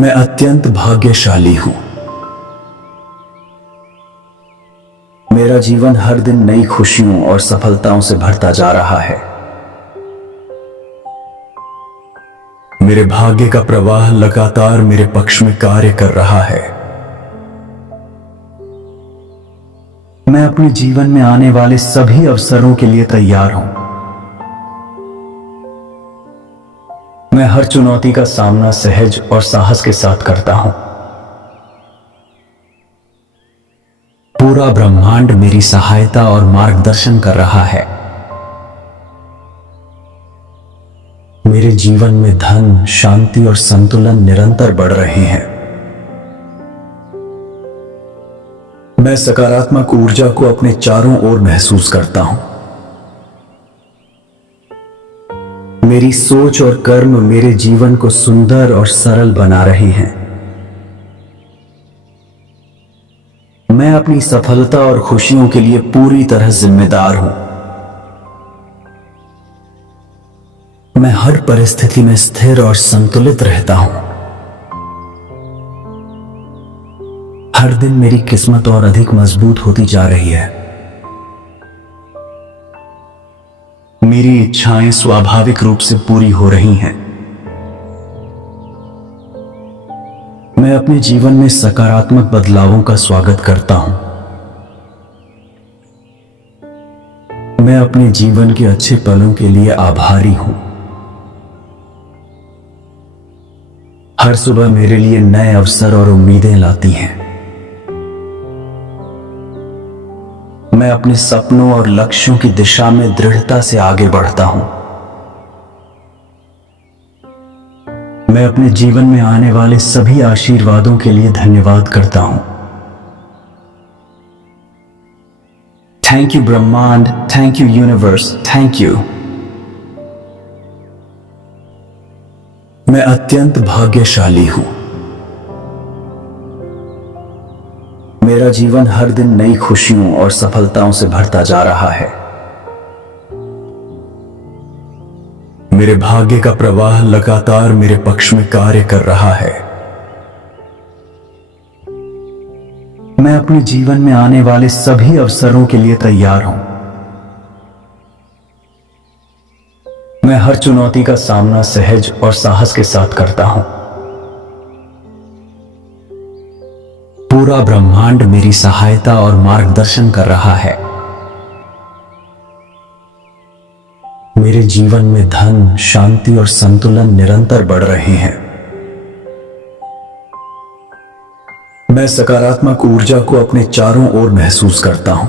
मैं अत्यंत भाग्यशाली हूं। मेरा जीवन हर दिन नई खुशियों और सफलताओं से भरता जा रहा है। मेरे भाग्य का प्रवाह लगातार मेरे पक्ष में कार्य कर रहा है। मैं अपने जीवन में आने वाले सभी अवसरों के लिए तैयार हूं। मैं हर चुनौती का सामना सहज और साहस के साथ करता हूं। पूरा ब्रह्मांड मेरी सहायता और मार्गदर्शन कर रहा है। मेरे जीवन में धन, शांति और संतुलन निरंतर बढ़ रहे हैं। मैं सकारात्मक ऊर्जा को अपने चारों ओर महसूस करता हूं। मेरी सोच और कर्म मेरे जीवन को सुंदर और सरल बना रहे हैं। मैं अपनी सफलता और खुशियों के लिए पूरी तरह जिम्मेदार हूं। मैं हर परिस्थिति में स्थिर और संतुलित रहता हूं। हर दिन मेरी किस्मत और अधिक मजबूत होती जा रही है। मेरी इच्छाएं स्वाभाविक रूप से पूरी हो रही हैं। मैं अपने जीवन में सकारात्मक बदलावों का स्वागत करता हूं। मैं अपने जीवन के अच्छे पलों के लिए आभारी हूं। हर सुबह मेरे लिए नए अवसर और उम्मीदें लाती हैं। मैं अपने सपनों और लक्ष्यों की दिशा में दृढ़ता से आगे बढ़ता हूं। मैं अपने जीवन में आने वाले सभी आशीर्वादों के लिए धन्यवाद करता हूं। थैंक यू ब्रह्मांड, thank you universe, thank you. मैं अत्यंत भाग्यशाली हूं। मेरा जीवन हर दिन नई खुशियों और सफलताओं से भरता जा रहा है। मेरे भाग्य का प्रवाह लगातार मेरे पक्ष में कार्य कर रहा है। मैं अपने जीवन में आने वाले सभी अवसरों के लिए तैयार हूं। मैं हर चुनौती का सामना सहज और साहस के साथ करता हूं। पूरा ब्रह्मांड मेरी सहायता और मार्गदर्शन कर रहा है। मेरे जीवन में धन, शांति और संतुलन निरंतर बढ़ रहे हैं। मैं सकारात्मक ऊर्जा को अपने चारों ओर महसूस करता हूं।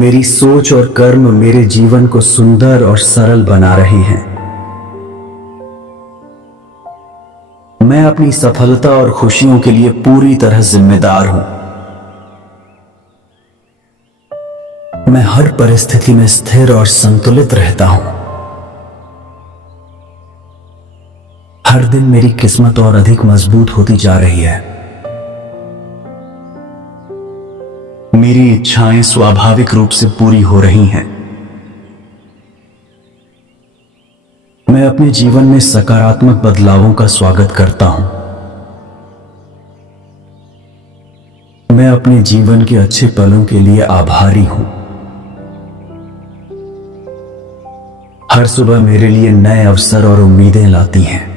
मेरी सोच और कर्म मेरे जीवन को सुंदर और सरल बना रहे हैं। मैं अपनी सफलता और खुशियों के लिए पूरी तरह जिम्मेदार हूं। मैं हर परिस्थिति में स्थिर और संतुलित रहता हूं। हर दिन मेरी किस्मत और अधिक मजबूत होती जा रही है। मेरी इच्छाएं स्वाभाविक रूप से पूरी हो रही हैं। मैं अपने जीवन में सकारात्मक बदलावों का स्वागत करता हूं। मैं अपने जीवन के अच्छे पलों के लिए आभारी हूं। हर सुबह मेरे लिए नए अवसर और उम्मीदें लाती हैं।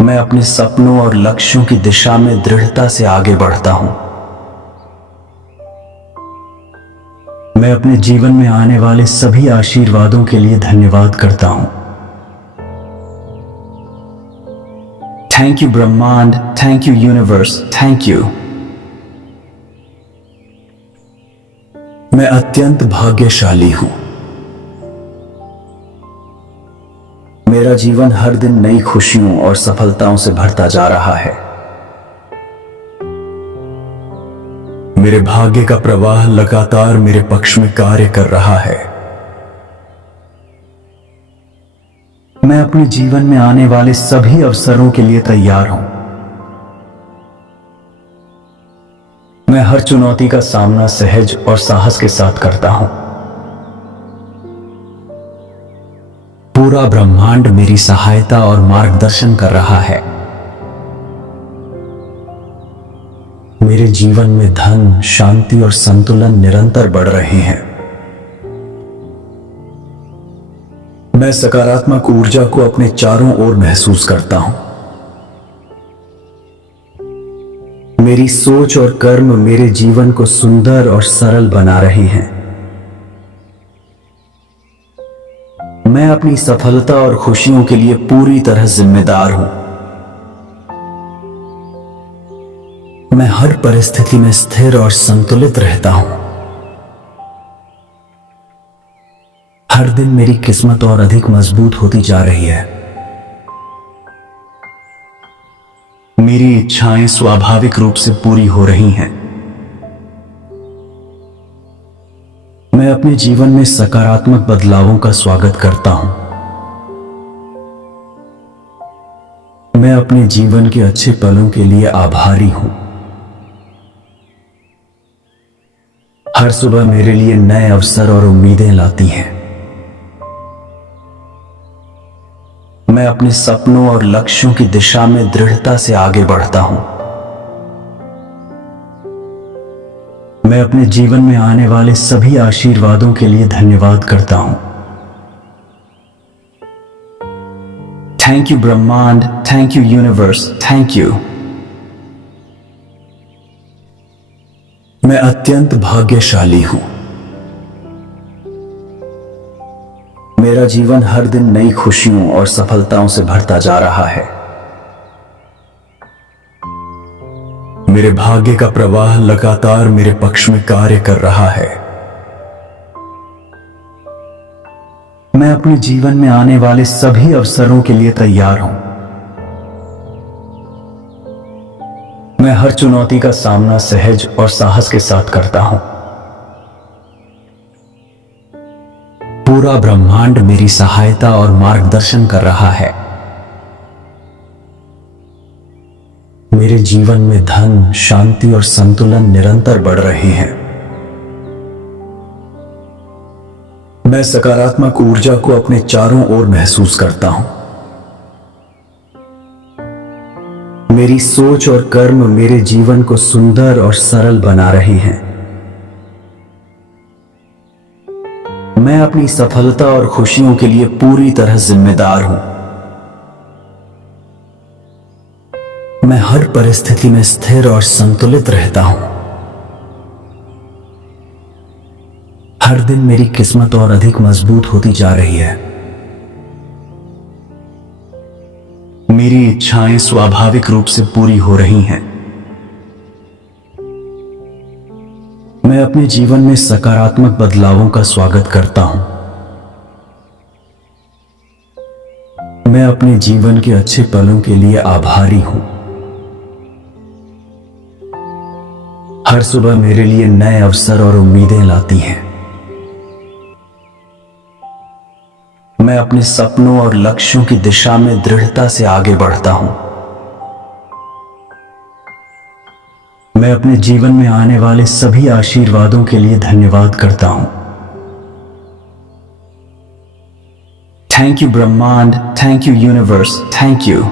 मैं अपने सपनों और लक्ष्यों की दिशा में दृढ़ता से आगे बढ़ता हूं। मैं अपने जीवन में आने वाले सभी आशीर्वादों के लिए धन्यवाद करता हूं। थैंक यू ब्रह्मांड, thank you universe, thank you. मैं अत्यंत भाग्यशाली हूं। मेरा जीवन हर दिन नई खुशियों और सफलताओं से भरता जा रहा है। मेरे भाग्य का प्रवाह लगातार मेरे पक्ष में कार्य कर रहा है। मैं अपने जीवन में आने वाले सभी अवसरों के लिए तैयार हूं। मैं हर चुनौती का सामना सहज और साहस के साथ करता हूं। पूरा ब्रह्मांड मेरी सहायता और मार्गदर्शन कर रहा है। मेरे जीवन में धन, शांति और संतुलन निरंतर बढ़ रहे हैं। मैं सकारात्मक ऊर्जा को अपने चारों ओर महसूस करता हूं। मेरी सोच और कर्म मेरे जीवन को सुंदर और सरल बना रहे हैं। मैं अपनी सफलता और खुशियों के लिए पूरी तरह जिम्मेदार हूं। मैं हर परिस्थिति में स्थिर और संतुलित रहता हूं। हर दिन मेरी किस्मत और अधिक मजबूत होती जा रही है। मेरी इच्छाएं स्वाभाविक रूप से पूरी हो रही हैं। मैं अपने जीवन में सकारात्मक बदलावों का स्वागत करता हूं। मैं अपने जीवन के अच्छे पलों के लिए आभारी हूं। हर सुबह मेरे लिए नए अवसर और उम्मीदें लाती हैं। मैं अपने सपनों और लक्ष्यों की दिशा में दृढ़ता से आगे बढ़ता हूं। मैं अपने जीवन में आने वाले सभी आशीर्वादों के लिए धन्यवाद करता हूं। थैंक यू ब्रह्मांड, thank you universe, thank you. मैं अत्यंत भाग्यशाली हूं। मेरा जीवन हर दिन नई खुशियों और सफलताओं से भरता जा रहा है। मेरे भाग्य का प्रवाह लगातार मेरे पक्ष में कार्य कर रहा है। मैं अपने जीवन में आने वाले सभी अवसरों के लिए तैयार हूं। मैं हर चुनौती का सामना सहज और साहस के साथ करता हूं। पूरा ब्रह्मांड मेरी सहायता और मार्गदर्शन कर रहा है। मेरे जीवन में धन, शांति और संतुलन निरंतर बढ़ रहे हैं। मैं सकारात्मक ऊर्जा को अपने चारों ओर महसूस करता हूं। मेरी सोच और कर्म मेरे जीवन को सुंदर और सरल बना रहे हैं। मैं अपनी सफलता और खुशियों के लिए पूरी तरह जिम्मेदार हूं। मैं हर परिस्थिति में स्थिर और संतुलित रहता हूं। हर दिन मेरी किस्मत और अधिक मजबूत होती जा रही है। मेरी इच्छाएं स्वाभाविक रूप से पूरी हो रही हैं। मैं अपने जीवन में सकारात्मक बदलावों का स्वागत करता हूं। मैं अपने जीवन के अच्छे पलों के लिए आभारी हूं। हर सुबह मेरे लिए नए अवसर और उम्मीदें लाती हैं। मैं अपने सपनों और लक्ष्यों की दिशा में दृढ़ता से आगे बढ़ता हूं। मैं अपने जीवन में आने वाले सभी आशीर्वादों के लिए धन्यवाद करता हूं। थैंक यू ब्रह्मांड, thank you universe, thank you.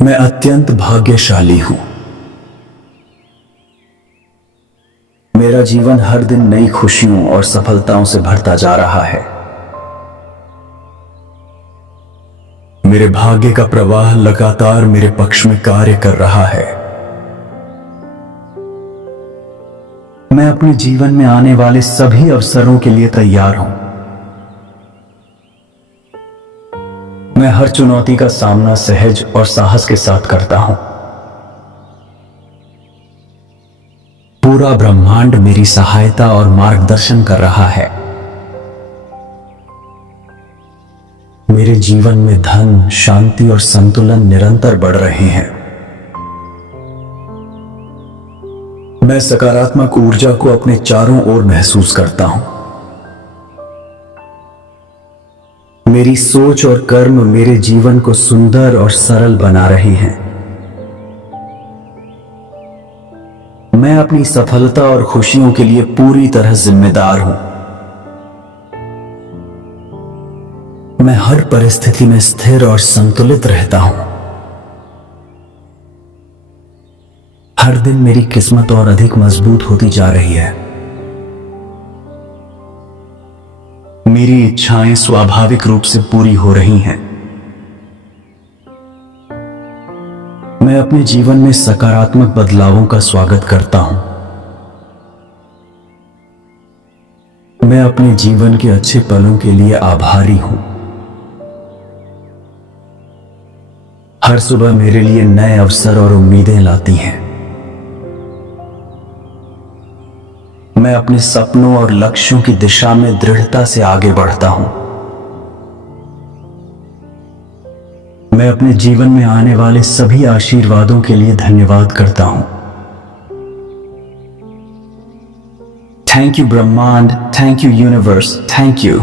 मैं अत्यंत भाग्यशाली हूं। मेरा जीवन हर दिन नई खुशियों और सफलताओं से भरता जा रहा है। मेरे भाग्य का प्रवाह लगातार मेरे पक्ष में कार्य कर रहा है। मैं अपने जीवन में आने वाले सभी अवसरों के लिए तैयार हूं। मैं हर चुनौती का सामना सहज और साहस के साथ करता हूं। पूरा ब्रह्मांड मेरी सहायता और मार्गदर्शन कर रहा है। मेरे जीवन में धन, शांति और संतुलन निरंतर बढ़ रहे हैं। मैं सकारात्मक ऊर्जा को अपने चारों ओर महसूस करता हूं। मेरी सोच और कर्म मेरे जीवन को सुंदर और सरल बना रहे हैं। मैं अपनी सफलता और खुशियों के लिए पूरी तरह जिम्मेदार हूं। मैं हर परिस्थिति में स्थिर और संतुलित रहता हूं। हर दिन मेरी किस्मत और अधिक मजबूत होती जा रही है। मेरी इच्छाएं स्वाभाविक रूप से पूरी हो रही हैं। मैं अपने जीवन में सकारात्मक बदलावों का स्वागत करता हूं। मैं अपने जीवन के अच्छे पलों के लिए आभारी हूं। हर सुबह मेरे लिए नए अवसर और उम्मीदें लाती हैं। मैं अपने सपनों और लक्ष्यों की दिशा में दृढ़ता से आगे बढ़ता हूं। मैं अपने जीवन में आने वाले सभी आशीर्वादों के लिए धन्यवाद करता हूं। थैंक यू ब्रह्मांड, thank you universe, thank you.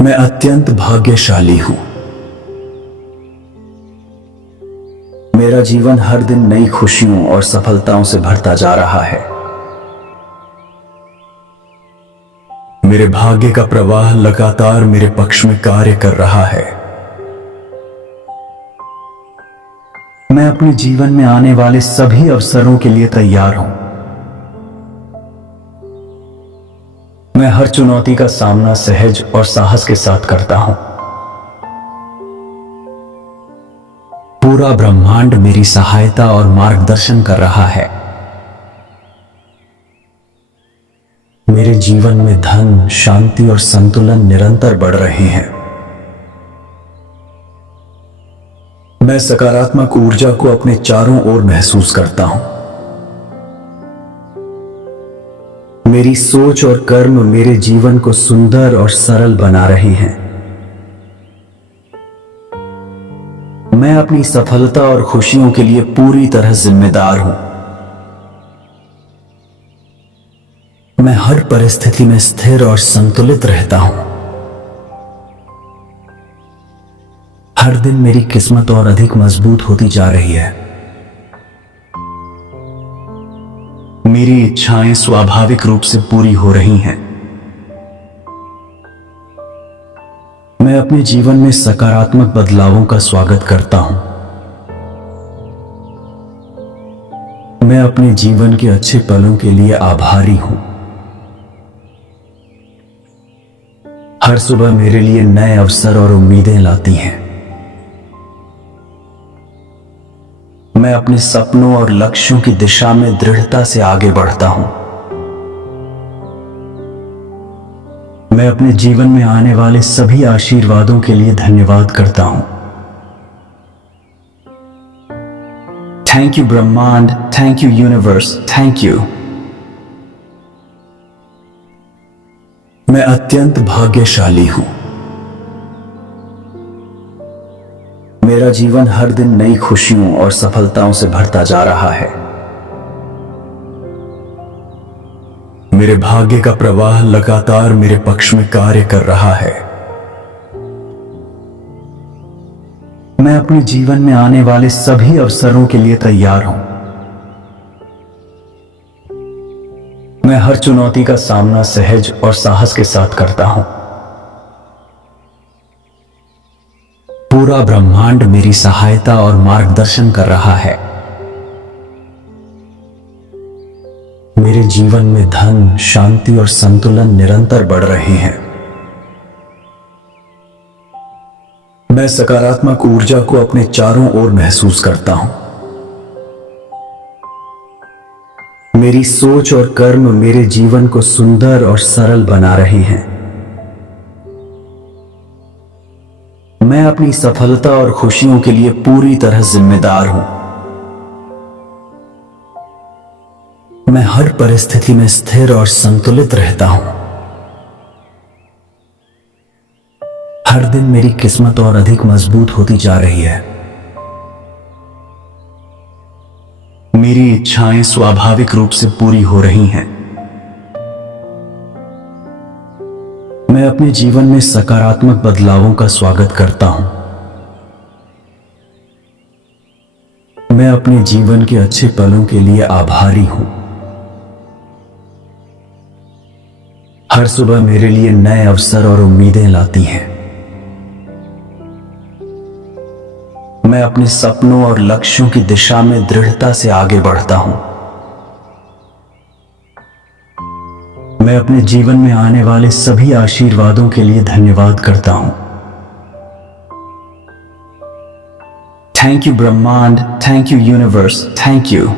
मैं अत्यंत भाग्यशाली हूं। मेरा जीवन हर दिन नई खुशियों और सफलताओं से भरता जा रहा है। मेरे भाग्य का प्रवाह लगातार मेरे पक्ष में कार्य कर रहा है। मैं अपने जीवन में आने वाले सभी अवसरों के लिए तैयार हूं। मैं हर चुनौती का सामना सहज और साहस के साथ करता हूं। पूरा ब्रह्मांड मेरी सहायता और मार्गदर्शन कर रहा है। मेरे जीवन में धन, शांति और संतुलन निरंतर बढ़ रहे हैं। मैं सकारात्मक ऊर्जा को अपने चारों ओर महसूस करता हूं। मेरी सोच और कर्म मेरे जीवन को सुंदर और सरल बना रहे हैं। मैं अपनी सफलता और खुशियों के लिए पूरी तरह जिम्मेदार हूं। मैं हर परिस्थिति में स्थिर और संतुलित रहता हूं। हर दिन मेरी किस्मत और अधिक मजबूत होती जा रही है। मेरी इच्छाएं स्वाभाविक रूप से पूरी हो रही हैं। मैं अपने जीवन में सकारात्मक बदलावों का स्वागत करता हूं। मैं अपने जीवन के अच्छे पलों के लिए आभारी हूं। हर सुबह मेरे लिए नए अवसर और उम्मीदें लाती हैं। मैं अपने सपनों और लक्ष्यों की दिशा में दृढ़ता से आगे बढ़ता हूं। मैं अपने जीवन में आने वाले सभी आशीर्वादों के लिए धन्यवाद करता हूं। थैंक यू ब्रह्मांड, thank you universe, thank you. मैं अत्यंत भाग्यशाली हूं। मेरा जीवन हर दिन नई खुशियों और सफलताओं से भरता जा रहा है। मेरे भाग्य का प्रवाह लगातार मेरे पक्ष में कार्य कर रहा है। मैं अपने जीवन में आने वाले सभी अवसरों के लिए तैयार हूं। मैं हर चुनौती का सामना सहज और साहस के साथ करता हूं। पूरा ब्रह्मांड मेरी सहायता और मार्गदर्शन कर रहा है। मेरे जीवन में धन, शांति और संतुलन निरंतर बढ़ रहे हैं। मैं सकारात्मक ऊर्जा को अपने चारों ओर महसूस करता हूं। मेरी सोच और कर्म मेरे जीवन को सुंदर और सरल बना रहे हैं। मैं अपनी सफलता और खुशियों के लिए पूरी तरह जिम्मेदार हूं। मैं हर परिस्थिति में स्थिर और संतुलित रहता हूं। हर दिन मेरी किस्मत और अधिक मजबूत होती जा रही है। मेरी इच्छाएं स्वाभाविक रूप से पूरी हो रही हैं। मैं अपने जीवन में सकारात्मक बदलावों का स्वागत करता हूं। मैं अपने जीवन के अच्छे पलों के लिए आभारी हूं। हर सुबह मेरे लिए नए अवसर और उम्मीदें लाती हैं। मैं अपने सपनों और लक्ष्यों की दिशा में दृढ़ता से आगे बढ़ता हूं। मैं अपने जीवन में आने वाले सभी आशीर्वादों के लिए धन्यवाद करता हूं। थैंक यू ब्रह्मांड, thank you universe, thank you.